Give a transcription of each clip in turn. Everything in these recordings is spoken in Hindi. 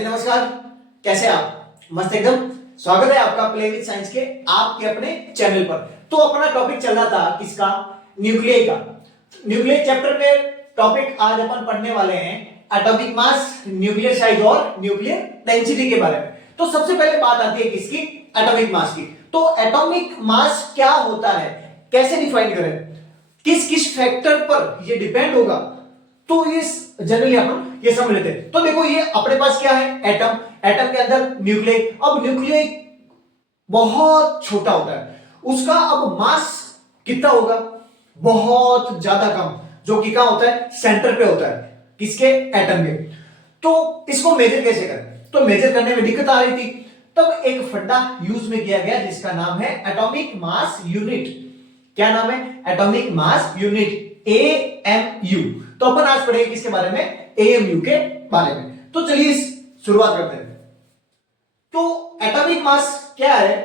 नमस्कार, कैसे आप? मस्त एकदम। स्वागत है आपका प्ले विद साइंस के आपके अपने चैनल पर। तो अपना टॉपिक चल रहा था किसका? न्यूक्लियस का। न्यूक्लियस चैप्टर में टॉपिक आज अपन पढ़ने वाले हैं एटॉमिक मास, न्यूक्लियर साइज और न्यूक्लियर डेंसिटी के बारे में। तो सबसे पहले बात आती है किसकी? एटॉमिक मास की। तो एटॉमिक मास क्या होता है, कैसे डिफाइन करें, किस किस फैक्टर पर यह डिपेंड होगा, तो ये जनरली अपन ये समझ लेते हैं। तो देखो, ये अपने पास क्या है? एटम। एटम के अंदर न्यूक्लियस। अब न्यूक्लियस बहुत छोटा होता है, उसका अब मास कितना होगा? बहुत ज्यादा कम, जो कि कहां होता है? सेंटर पे होता है। किसके? एटम के। तो इसको मेजर कैसे करें? तो मेजर करने में दिक्कत आ रही थी, तब एक फंडा यूज में किया गया जिसका नाम है एटॉमिक मास यूनिट। क्या नाम है? Atomic mass unit, AMU। तो अपन आज पढ़ेंगे किसके बारे में? AMU के बारे में। तो चलिए शुरुआत करते हैं। तो एटॉमिक मास क्या है?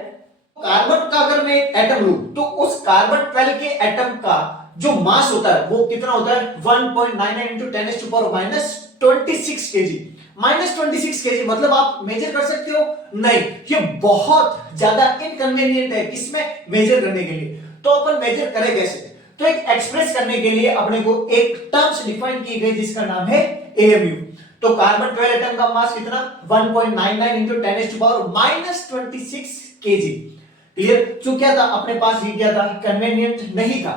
कार्बन का अगर मैं एटम लूं तो उस कार्बन 12 के एटम का जो मास होता है वो कितना होता है? 1.99 into 10⁻26 kg। -26 kg मतलब आप मेजर कर सकते हो? नहीं, ये बहुत ज्यादा इनकन्वीनियंट है किसमें? मेजर करने के लिए। तो अपन मेजर करें कैसे? तो एक एक्सप्रेस करने के लिए अपने को एक टर्म्स डिफाइन की गई जिसका नाम है AMU। तो कार्बन 12 एटम का मास कितना? 1.99 into 10⁻26 kg। क्लियर? जो क्या था अपने पास, ये क्या था? कन्वीनियंट नहीं था।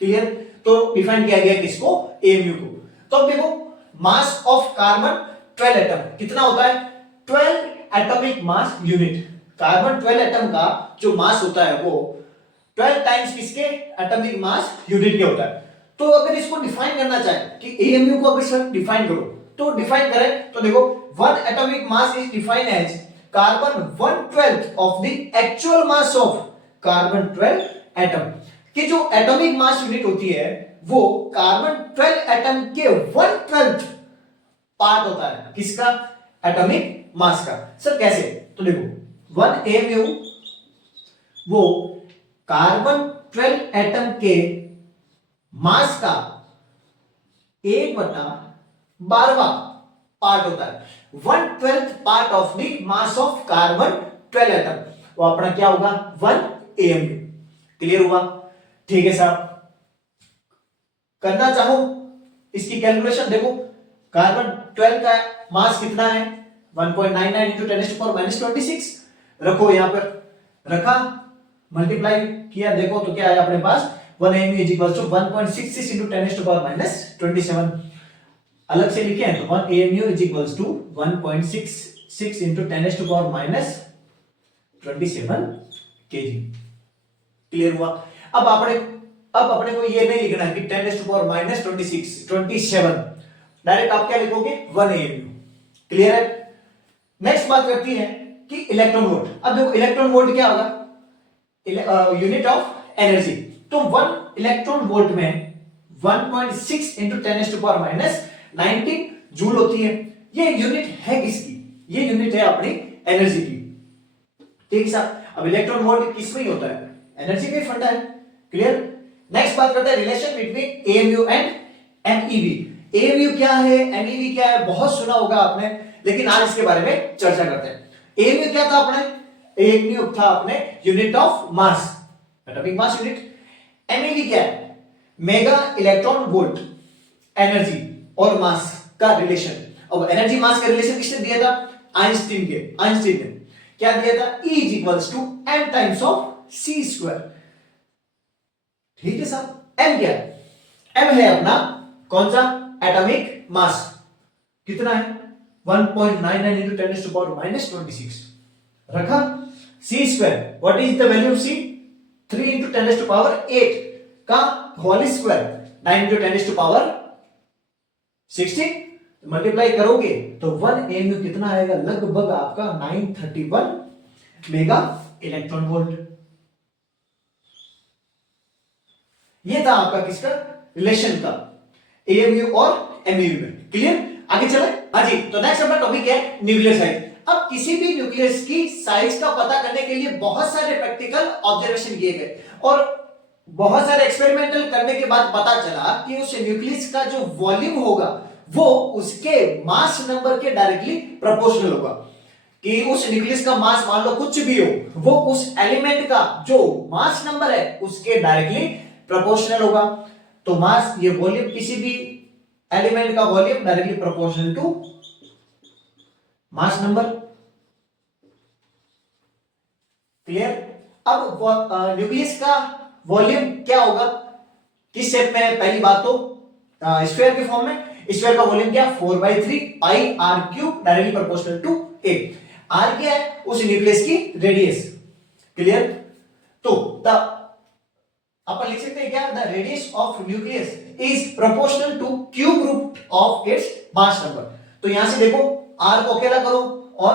क्लियर? तो डिफाइन किया गया किसको? AMU को। तो अब देखो, मास ऑफ कार्बन 12 एटम कितना होता है? 12 atomic mass unit. Carbon 12 atom का जो मास होता है वो 12 टाइम्स किसके? एटॉमिक मास यूनिट के होता है। तो अगर इसको डिफाइन करना चाहे कि AMU को अगर सर डिफाइन करो, तो डिफाइन करें तो देखो, one atomic mass is defined as carbon 1/12 of the actual mass of carbon 12 atom. कि जो एटॉमिक मास यूनिट होती है वो कार्बन 12 एटम के 1/12 पार्ट होता है। किसका? एटॉमिक मास का। सर कैसे? तो देखो, 1 AMU वो कार्बन 12 एटम के मास का 1/12वां पार्ट होता है। 1/12 part of the mass of carbon 12 atom, वो अपना क्या होगा? 1 AMU। क्लियर हुआ? ठीक है साहब। करना चाहो इसकी कैलकुलेशन, देखो कार्बन 12 का मास कितना है? 1.99 into 10⁻26 रखो, यहां पर रखा, मल्टीप्लाई किया, देखो तो क्या आया अपने पास? 1 AMU is equals to 1.66 into 10⁻27। अलग से लिखे हैं तो 1 AMU is equals to 1.66 into 10⁻27 kg। Clear हुआ? अब अपने को ये नहीं लिखना है कि 10⁻26 डायरेक्ट आप क्या लिखोगे? 1 AMU। क्लियर है? नेक्स्ट बात करती है कि इलेक्ट्रॉन वोल्ट। अब देखो, इलेक्ट्रॉन वोल्ट क्या होगा? Unit of energy. तो 1 इलेक्ट्रॉन वोल्ट में 1.6 into 10⁻19 जूल होती है। ये यूनिट है किसकी? ये यूनिट है अपनी एनर्जी की। ठीक है साहब? अब इलेक्ट्रॉन वोल्ट किस में होता है? एनर्जी का फंडा है। क्लियर? नेक्स्ट बात करते हैं relation between AMU and MEV। AMU क्या है, MEV क्या है, बहुत सुना होगा आपने, लेकिन आज इसके बारे में चर्चा करते हैं। AMU क्या था अपने? AMU था अपने unit of mass, atomic mass unit. MEV क्या है? मेगा इलेक्ट्रॉन वोल्ट, एनर्जी और मास का रिलेशन। अब एनर्जी मास का रिलेशन किसने दिया था? आइंस्टीन ने क्या दिया था? E is equals to m times of C square. ठीक है साहब? m क्या है? m है अपना कौन सा? Atomic mass. कितना है? 1.99 into 10⁻26 रखा। C square, what is the value of C? 3 into 10⁸ का होल स्क्वायर, 9 into 10⁻16। मल्टीप्लाई करोगे तो 1 AMU कितना आएगा? लगभग आपका 931 मेगा इलेक्ट्रॉन वोल्ट। ये था आपका किसका? रिलेशन का AMU और MEV में। क्लियर? आगे चले? हाँ जी। तो नेक्स्ट अपना टॉपिक है न्यूक्लियर साइज। अब किसी भी न्यूक्लियस की साइज का पता करने के लिए बहुत सारे प्रैक्टिकल ऑब्जर्वेशन किए गए और बहुत सारे एक्सपेरिमेंटल करने के बाद पता चला कि उस न्यूक्लियस का जो वॉल्यूम होगा वो उसके मास नंबर के डायरेक्टली प्रोपोर्शनल होगा। कि उस न्यूक्लियस का मास मान लो कुछ भी हो, वो उस एलिमेंट का जो मास नंबर है उसके डायरेक्टली प्रोपोर्शनल होगा। तो मास, ये वॉल्यूम, किसी भी एलिमेंट का volume directly proportional to mass number. Clear? अब न्यूक्लियस का वॉल्यूम क्या होगा, किस शेप में है? पहली बात तो स्फीयर के फॉर्म में। स्फीयर का वॉल्यूम क्या? 4/3 pi are cube directly proportional to A. R क्या है? उस न्यूक्लियस की रेडियस। क्लियर? तो अपन लिख सकते हैं क्या? The radius of nucleus is proportional to cube root of its mass number. तो यहां से देखो, आर को अकेला करो और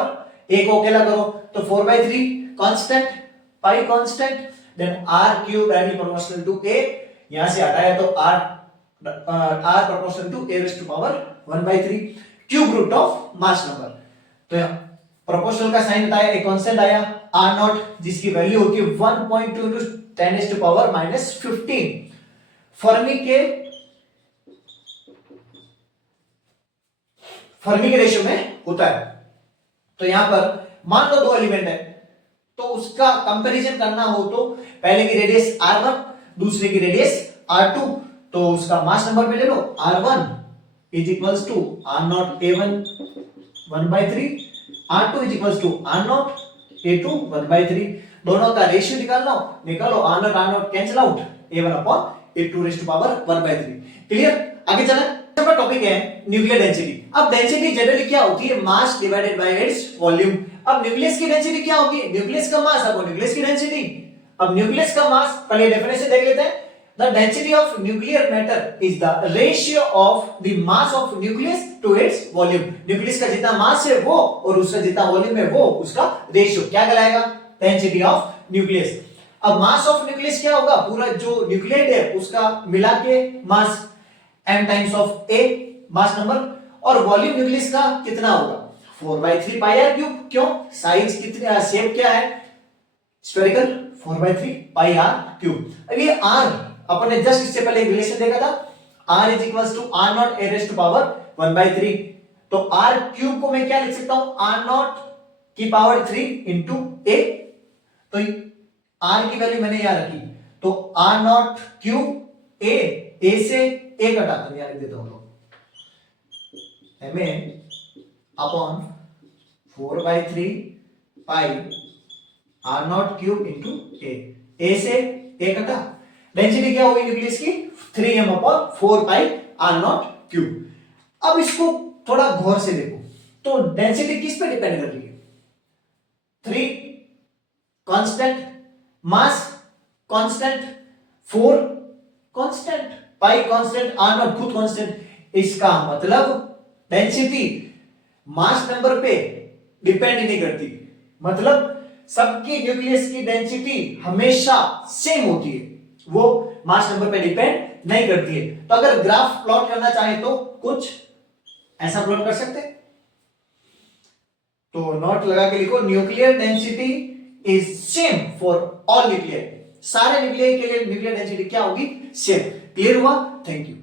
ए को अकेला करो, तो 4/3 constant, pi constant, then R cube directly proportional to A. यहां से हटाया तो R proportional to A raise to power 1/3 cube root of mass number. तो प्रोपोर्शनल का साइन बताया, एक कांस्टेंट आया आर नॉट, जिसकी वैल्यू होगी 1.2 into 10 raised to power -15 Fermi के रेशियो में होता है। तो यहां पर मान लो दो एलिमेंट है, तो उसका कंपैरिजन करना हो तो पहले की रेडियस r1, दूसरे की रेडियस r2, तो उसका मास नंबर में ले लो, r1 is equals to r0 a1 1/3, r2 is equals to r0 a2 1/3। दोनों का रेशियो निकालो, r0 cancel out, a1 upon a2 raise to power 1/3। Clear? आगे चलें। अपना टॉपिक है न्यूक्लियर डेंसिटी। अब डेंसिटी जनरली क्या होती है? Mass divided by its volume. अब न्यूक्लियस की डेंसिटी क्या होगी? न्यूक्लियस का मास अपॉन न्यूक्लियस की डेंसिटी। अब न्यूक्लियस का मास, पहले डेफिनेशन देख लेते हैं। The density of nuclear matter is the ratio of the mass of nucleus to its volume। Nucleus का जितना मास है वो और उसका जितना वॉल्यूम है वो, उसका रेशियो क्या कहलाएगा? Density of nucleus. अब मास ऑफ न्यूक्लियस क्या होगा? पूरा जो न्यूक्लियड है उसका मिला के mass m times of a mass number. और वॉल्यूम न्यूक्लियस का कितना होगा? 4/3 पाई आर क्यूब। क्यों? साइज कितनी, शेप क्या है? Spherical, 4/3 pi are cube. अब ये r अपन ने जस्ट इससे पहले एक रिलेशन देखा था, r is equals to r0 a raise to power 1/3। तो r क्यूब को मैं क्या लिख सकता हूं? r0 की पावर 3 इंटू a। तो r की वैल्यू मैंने यहां रखी, तो r0 क्यूब a से a कटा तो यहां लिख देता हूं, ma upon 4/3 pi r0 cube into a से a कटा। डेंसिटी क्या होगी न्यूक्लियस की? 3m अपॉन 4 पाई r0 क्यूब। अब इसको थोड़ा गौर से देखो, तो डेंसिटी किस पे डिपेंड कर रही है? 3 constant, mass constant, 4 constant, pi constant, r0 खुद कांस्टेंट। इसका मतलब डेंसिटी मास नंबर पे डिपेंड नहीं करती, मतलब सबकी न्यूक्लियस की डेंसिटी हमेशा सेम होती है, वो मास नंबर पे डिपेंड नहीं करती है। तो अगर ग्राफ प्लॉट करना चाहे तो कुछ ऐसा प्लॉट कर सकते हैं। तो नोट लगा के लिखो, nuclear density is same for all nuclear. सारे न्यूक्लियर के लिए न्यूक्लियर डेंसिटी क्या होगी? सेम। क्लियर हुआ? Thank you.